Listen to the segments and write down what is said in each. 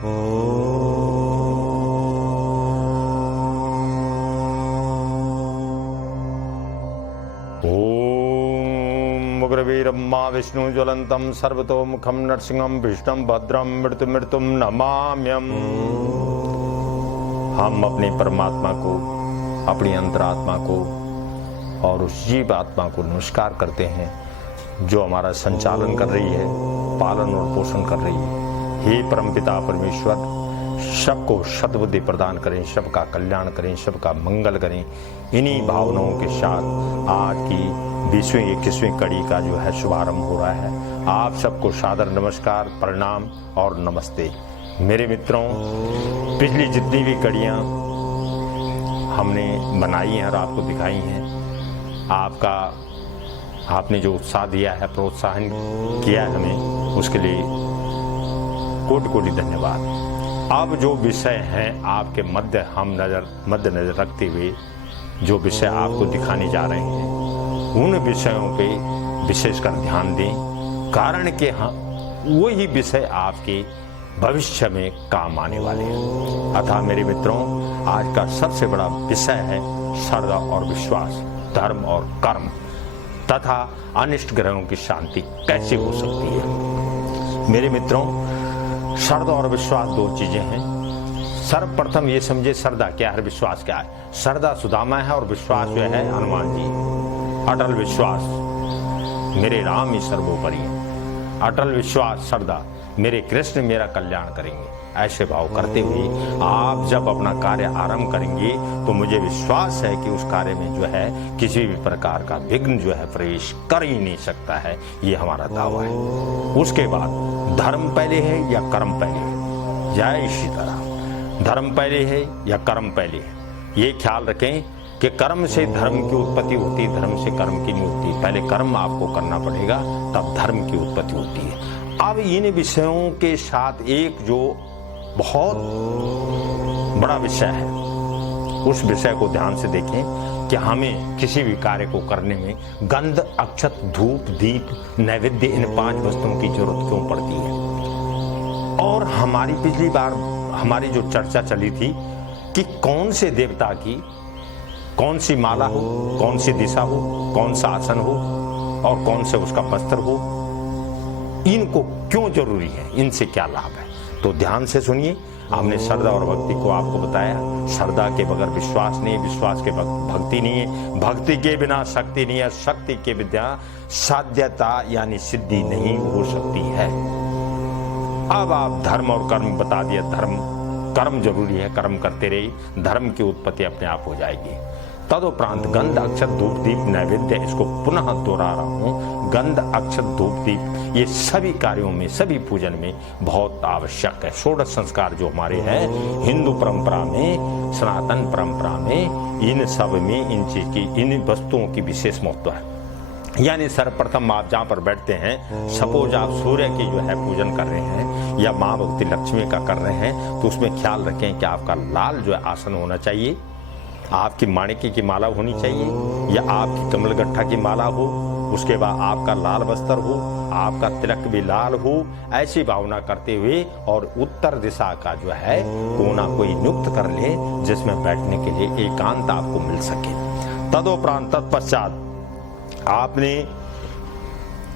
ओम उग्रवीरम्मा विष्णु ज्वलंतम सर्वतोमुखम नरसिंहम भीष्णम भद्रम मृत्युम नमाम्यम। हम अपने परमात्मा को, अपनी अंतरात्मा को और उस जीव आत्मा को नमस्कार करते हैं जो हमारा संचालन कर रही है, पालन और पोषण कर रही है। हे परमपिता परमेश्वर, सबको सद्बुद्धि प्रदान करें, सबका कल्याण करें, सबका मंगल करें। इन्हीं भावनाओं के साथ आज की 20वीं 21वीं कड़ी का जो है शुभारंभ हो रहा है। आप सबको सादर नमस्कार, प्रणाम और नमस्ते। मेरे मित्रों, पिछली जितनी भी कड़ियाँ हमने बनाई हैं और आपको दिखाई हैं, आपने जो उत्साह दिया है, प्रोत्साहन किया है हमें, उसके लिए कोटि कोटि धन्यवाद। अब जो विषय हैं आपके मध्य नजर रखते हुए जो विषय आपको दिखाने जा रहे हैं, उन विषयों पे विशेषकर ध्यान दें, कारण कि वही विषय आपके भविष्य में काम आने वाले हैं। अतः मेरे मित्रों, आज का सबसे बड़ा विषय है श्रद्धा और विश्वास, धर्म और कर्म तथा अनिष्ट ग्रहों की शांति कैसे हो सकती है। मेरे मित्रों, श्रद्धा और विश्वास दो चीजें हैं। सर्वप्रथम ये समझे श्रद्धा क्या है, विश्वास क्या है। श्रद्धा सुदामा है और विश्वास जो है हनुमान जी। अटल विश्वास मेरे राम ही सर्वोपरि है। अटल विश्वास श्रद्धा मेरे कृष्ण मेरा कल्याण करेंगे। ऐसे भाव करते हुए आप जब अपना कार्य आरंभ करेंगे तो मुझे विश्वास है कि उस कार्य में जो है किसी भी प्रकार का विघ्न जो है प्रवेश कर ही नहीं सकता है। ये हमारा दावा है। उसके बाद धर्म पहले है या कर्म पहले है। जय सीताराम। धर्म पहले है या कर्म पहले है, ये ख्याल रखें कि कर्म से धर्म की उत्पत्ति होती है, धर्म से कर्म की नहीं होती। पहले कर्म आपको करना पड़ेगा, तब धर्म की उत्पत्ति होती है। अब इन विषयों के साथ एक जो बहुत बड़ा विषय है, उस विषय को ध्यान से देखें कि हमें किसी भी कार्य को करने में गंध, अक्षत, धूप, दीप, नैवेद्य, इन 5 वस्तुओं की जरूरत क्यों पड़ती है। और हमारी पिछली बार हमारी जो चर्चा चली थी कि कौन से देवता की कौन सी माला हो, कौन सी दिशा हो, कौन सा आसन हो और कौन से उसका वस्त्र हो, इनको क्यों जरूरी है, इनसे क्या लाभ है। तो ध्यान से सुनिए। हमने श्रद्धा और भक्ति को आपको बताया। श्रद्धा के बगैर विश्वास नहीं है, विश्वास के बगैर भक्ति नहीं है, भक्ति के बिना शक्ति नहीं है, शक्ति के बिना साध्यता यानी सिद्धि नहीं हो सकती है। अब आप धर्म और कर्म बता दिया। कर्म जरूरी है, कर्म करते रहिए, धर्म की उत्पत्ति अपने आप हो जाएगी। तदुपरांत गंध, अक्षत, धूप, दीप, नैवेद्य, इसको पुनः दोहरा रहा हूं। गंध, अक्षत, धूप, दीप, ये सभी कार्यों में, सभी पूजन में बहुत आवश्यक है। षोडश संस्कार जो हमारे हैं हिंदू परंपरा में, सनातन परंपरा में, इन सब में इन वस्तुओं की विशेष महत्व है। यानी सर्वप्रथम आप जहाँ पर बैठते हैं, सपोज आप सूर्य की जो है पूजन कर रहे हैं या माँ भक्ति लक्ष्मी का कर रहे हैं, तो उसमें ख्याल रखें कि आपका लाल जो है आसन होना चाहिए, आपकी माणिक्य की माला होनी चाहिए या आपकी कमलगट्ठा की माला हो, उसके बाद आपका लाल वस्त्र हो, आपका तिलक भी लाल हो। ऐसी भावना करते हुए और उत्तर दिशा का जो है कोना कोई नियुक्त कर ले जिसमें बैठने के लिए एकांत आपको मिल सके। तदोपरांत तत्पश्चात आपने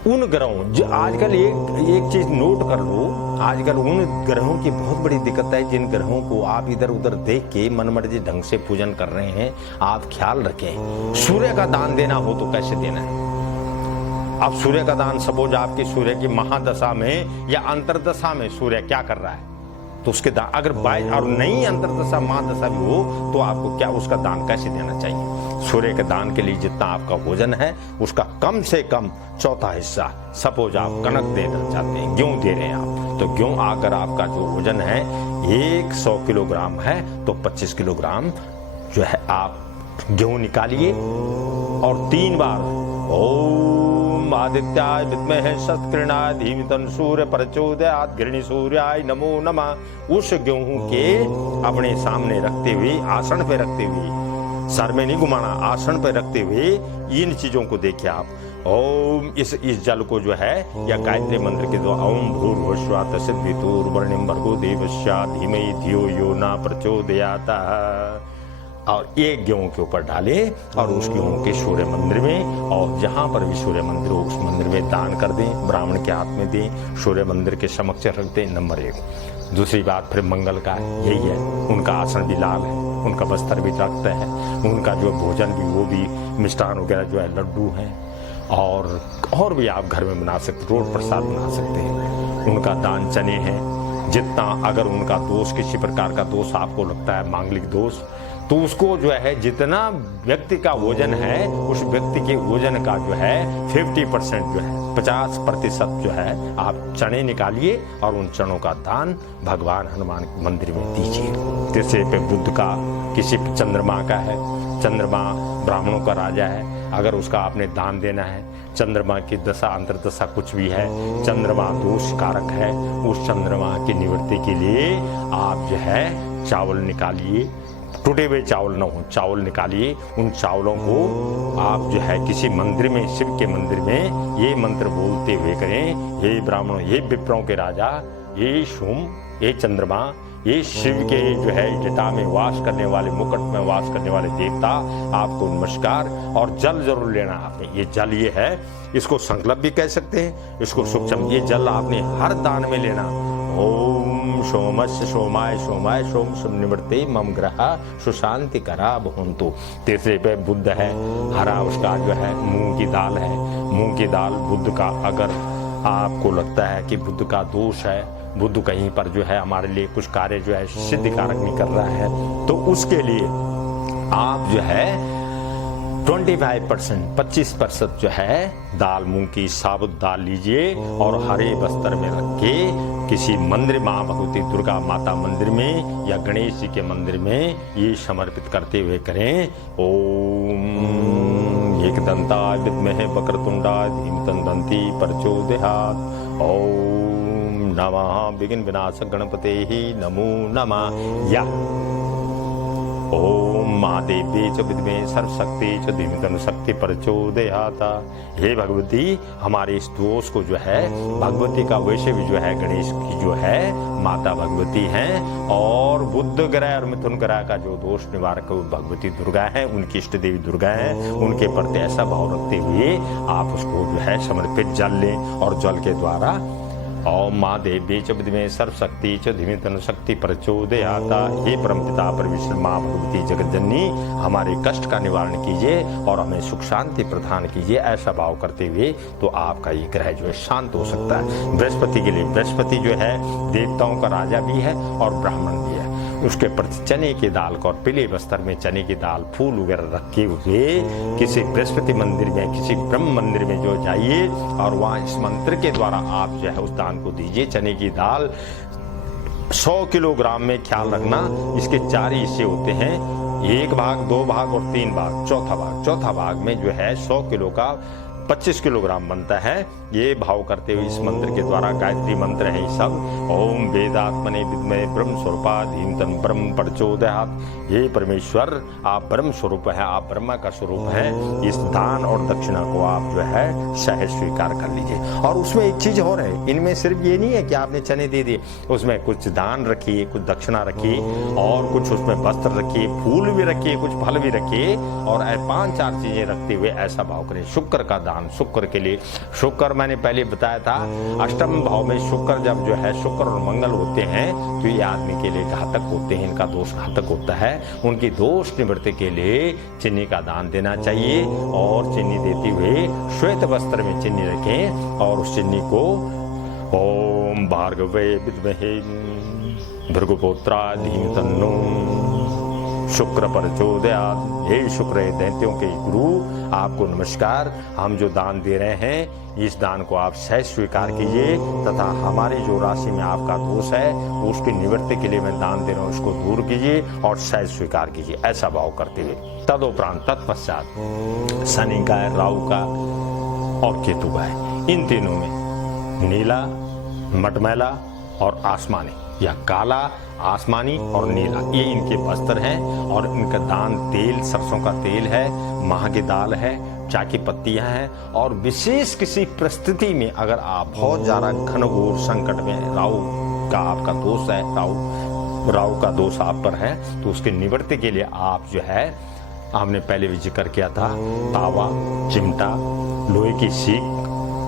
उन ग्रहों जो आजकल एक चीज नोट कर लो, आजकल उन ग्रहों की बहुत बड़ी दिक्कत है जिन ग्रहों को आप इधर उधर देख के मनमर्जी ढंग से पूजन कर रहे हैं। आप ख्याल रखें, सूर्य का दान देना हो तो कैसे देना है। अब सूर्य का दान, सपोज आपकी सूर्य की महादशा में या अंतरदशा में सूर्य क्या कर रहा है, तो उसके दान अगर और नई अंतरदशा महादशा भी हो तो आपको क्या उसका दान कैसे देना चाहिए। सूर्य के दान के लिए जितना आपका भोजन है उसका कम से कम चौथा हिस्सा, सपोज आप कनक देना चाहते हैं, गेहूं दे रहे हैं आप, तो गेहूं अगर आपका जो भोजन है 100 किलोग्राम है तो 25 किलोग्राम जो है आप गेहूं निकालिए और 3 बार ओम आदित्याय विद्महे शस्त्रनाय धीमहि सूर्य प्रचोदयात् घृणी सूर्याय नमो नमः, उस गेहूं के अपने सामने रखते हुए, आसन पे रखते हुए सर में नहीं घुमाना, आसन पर रखते हुए इन चीजों को देखिए आप। ओम इस जल को जो है या गायत्री मंत्र के द्वारा ओम भूर्भुवस्सुः तत्सवितुर्वरेण्यं भर्गो देवस्य धीमहि धियो यो न प्रचोदयात्, और एक गेहूं के ऊपर डाले और उस गेहूं के सूर्य मंदिर में, और जहां पर भी सूर्य मंदिर हो उस मंदिर में दान कर दें, ब्राह्मण के हाथ में दें, सूर्य मंदिर के समक्ष रख दें। नंबर 1। दूसरी बात फिर मंगल का यही है, उनका आसन भी लाल है, उनका बस्तर भी रक्त है, उनका जो भोजन भी वो भी मिष्ठान वगैरह जो है लड्डू हैं, और भी आप घर में बना सकते, रोट प्रसाद बना सकते हैं। उनका दान चने हैं, जितना अगर उनका दोष किसी प्रकार का दोष आपको लगता है मांगलिक दोष, तो उसको जो है जितना व्यक्ति का वजन है उस व्यक्ति के वजन का जो है 50% जो है 50% जो है आप चने निकालिए और उन चनों का दान भगवान हनुमान मंदिर में दीजिए। तीसरे पे बुद्ध का, किसी चंद्रमा का है, चंद्रमा ब्राह्मणों का राजा है, अगर उसका आपने दान देना है, चंद्रमा की दशा अंतर्दशा कुछ भी है, चंद्रमा दोष कारक है, उस चंद्रमा की निवृत्ति के लिए आप जो है चावल निकालिए, टूटे हुए चावल न हो, चावल निकालिए, उन चावलों को आप जो है किसी मंदिर में, शिव के मंदिर में ये मंत्र बोलते हुए करें, हे ब्राह्मणों, हे विप्रों के राजा, ये सोम, ये चंद्रमा, ये शिव के जो है जटा में वास करने वाले, मुकुट में वास करने वाले देवता, आपको नमस्कार। और जल जरूर लेना आपने, ये जल ये है, इसको संकल्प भी कह सकते हैं, इसको सूक्ष्म, ये जल आपने हर दान में लेना। ओम सोमस्य सोमाय सोमाय सोम सुनिवृत्ते मम ग्रह सुशांति करा भवन्तु। तीसरे पे बुद्ध है, हरा उसका जो है मूंग की दाल है, मूंग की दाल बुद्ध का, अगर आपको लगता है कि बुद्ध का दोष है, बुद्ध कहीं पर जो है हमारे लिए कुछ कार्य जो है सिद्ध कारक नहीं कर रहा है, तो उसके लिए आप जो है 25% जो है दाल, मूंग की साबुत दाल लीजिए और हरे बस्तर में रख के किसी मंदिर, माँ भगवती दुर्गा माता मंदिर में या गणेश जी के मंदिर में ये समर्पित करते हुए करें। ओम एकदंताय विद्महे वक्रतुंडाय धीमहि दन्ती प्रचोदयात्। ओम नमः विघ्न विनाशक गणपतेहि नमो नमः। या ओम महादेवी च विद्महे सर्वशक्ति च धीमहि तन्नोशक्ति प्रचोदयात्। हे भगवती, हमारे इस दोष को जो है, भगवती का वैसे भी जो है गणेश की जो है माता भगवती हैं, और बुद्ध ग्रह और मिथुन ग्रह का जो दोष निवारक भगवती दुर्गा है, उनकी इष्ट देवी दुर्गा है, उनके प्रति ऐसा भाव रखते हुए आप उसको जो है समर्पित जल लें, और जल के द्वारा ओम माँ देवी च विद्महे सर्वशक्ति च धीमहि तन्नोशक्ति प्रचोदयात्। हे परमपिता परमेश्वर माँ भगवती जगतजननी, हमारे कष्ट का निवारण कीजिए और हमें सुख शांति प्रदान कीजिए, ऐसा भाव करते हुए तो आपका ये ग्रह जो है शांत हो सकता है। बृहस्पति के लिए, बृहस्पति जो है देवताओं का राजा भी है और ब्राह्मण भी है, उसके प्रति चने की दाल को और पीले बस्तर में चने की दाल, फूल वगैरह रखे हुए किसी बृहस्पति मंदिर में, किसी ब्रह्म मंदिर में जो जाइए और वहाँ इस मंत्र के द्वारा आप जो है उस दान को दीजिए। चने की दाल 100 किलोग्राम में, ख्याल रखना इसके 4 हिस्से होते हैं, 1 भाग, 2 भाग और 3 भाग, चौथा भाग में जो है 100 किलो का 25 किलोग्राम बनता है। ये भाव करते हुए इस मंत्र के द्वारा, गायत्री मंत्र है ये सब, ओम वेदात्मने विद्महे ब्रह्म स्वरूपात् धीमहि तन्नो ब्रह्म प्रचोदयात्। ये परमेश्वर आप ब्रह्म स्वरूप है, आप ब्रह्मा का स्वरूप है, इस दान और दक्षिणा को आप जो है सहज स्वीकार कर लीजिए। और उसमें एक चीज और है, इनमें सिर्फ ये नहीं है कि आपने चने दे दिए, उसमें कुछ दान रखिए, कुछ दक्षिणा रखिए, और कुछ उसमें वस्त्र रखिए, फूल भी रखिए, कुछ फल भी रखिए, और 5-4 चीजें रखते हुए ऐसा भाव करें। शुक्र का दान, शुक्र के लिए, शुक्र मैंने पहले बताया था, अष्टम भाव में शुक्र जब जो है, शुक्र और मंगल होते हैं तो ये आदमी के लिए घातक होते हैं, इनका दोष घातक होता है। उनकी दोष निवृत्ति के लिए चीनी का दान देना चाहिए, और चीनी देते हुए श्वेत वस्त्र में चीनी रखें, और उस चीनी को ओम भार्गवे विद्महे भृगुपुत्राय धीमहि तन्नो शुक्र प्रचोदयात्। हे शुक्र दैत्यों के गुरु, आपको नमस्कार। हम जो दान दे रहे हैं इस दान को आप सहज स्वीकार कीजिए, तथा हमारी जो राशि में आपका दोष है उसकी निवृत्ति के लिए मैं दान दे रहा हूँ, उसको दूर कीजिए और सहज स्वीकार कीजिए, ऐसा भाव करते हुए। तदुपरांत तत्पश्चात शनि का है, राहु का और केतु का है, इन तीनों में नीला, मटमैला और आसमानी या काला, आसमानी और नीला, ये इनके वस्त्र हैं। और इनका दान तेल, सरसों का तेल है, माह की दाल है, चाय की पत्तियां हैं। और विशेष किसी परिस्थिति में अगर आप बहुत ज़्यादा घनघोर संकट में, राहु का आपका दोष है, राहु का दोष आप पर है, तो उसके निवृत्ति के लिए आप जो है, हमने पहले भी जिक्र किया था, तावा, चिमटा, लोहे की सीख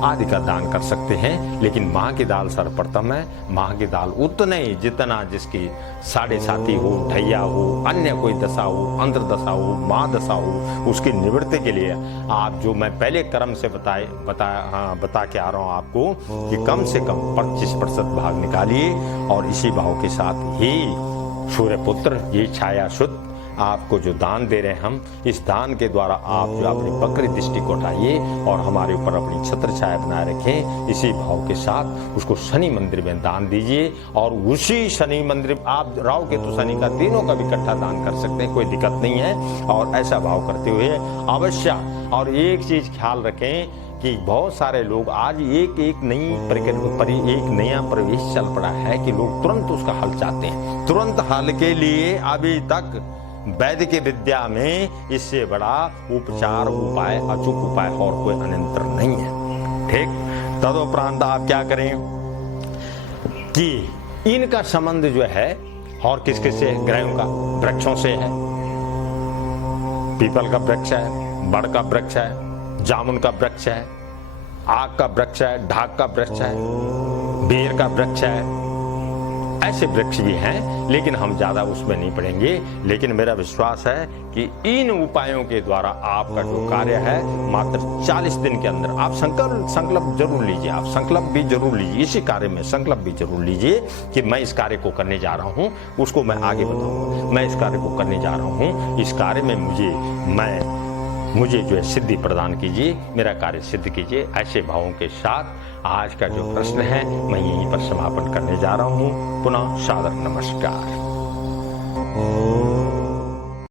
आदि का दान कर सकते हैं। लेकिन माह की दाल सर्वप्रथम है। माह की दाल उतने ही जितना जिसकी साढ़े साथी हो, ढैया हो, अन्य कोई दशा हो, अंतर्दशा हो, महादशा हो, उसकी निवृत्ति के लिए आप जो मैं पहले क्रम से बता के आ रहा हूँ आपको कि कम से कम 25% भाग निकालिए। और इसी भाव के साथ ही सूर्यपुत्र, ये छाया शुद्ध आपको जो दान दे रहे हैं हम, इस दान के द्वारा आप जो अपनी वक्र दृष्टि को हटाइए और हमारे ऊपर अपनी छत्र छाया बनाए रखें। इसी भाव के साथ उसको शनि मंदिर में दान दीजिए। और उसी शनि मंदिर, आप राहु केतु शनि का तीनों का भी इकट्ठा दान कर सकते हैं, कोई दिक्कत नहीं है। और ऐसा भाव करते हुए अवश्य, और एक चीज ख्याल रखें कि बहुत सारे लोग आज एक नया प्रवेश चल पड़ा है कि लोग तुरंत उसका हल चाहते हैं। तुरंत हल के लिए अभी तक वैदिक विद्या में इससे बड़ा उपचार, उपाय, अचूक उपाय और कोई अन्यंत्र नहीं है। ठीक, तदुपरांत आप क्या करें कि इनका संबंध जो है और किसके से, ग्रहों का, वृक्षों से है। पीपल का वृक्ष है, बड़ का वृक्ष है, जामुन का वृक्ष है, आग का वृक्ष है, ढाक का वृक्ष है, बेर का वृक्ष है, ऐसे वृक्ष भी हैं। लेकिन हम ज्यादा उसमें नहीं पड़ेंगे। लेकिन मेरा विश्वास है कि इन उपायों के द्वारा आपका जो कार्य है, मात्र 40 दिन के अंदर आप संकल्प जरूर लीजिए। आप संकल्प भी जरूर लीजिए, इसी कार्य में संकल्प भी जरूर लीजिए कि मैं इस कार्य को करने जा रहा हूँ, उसको मैं आगे बताऊंगा। मैं इस कार्य को करने जा रहा हूँ, इस कार्य में मुझे जो है सिद्धि प्रदान कीजिए, मेरा कार्य सिद्ध कीजिए। ऐसे भावों के साथ आज का जो प्रश्न है मैं यहीं पर समापन करने जा रहा हूँ। पुनः सादर नमस्कार।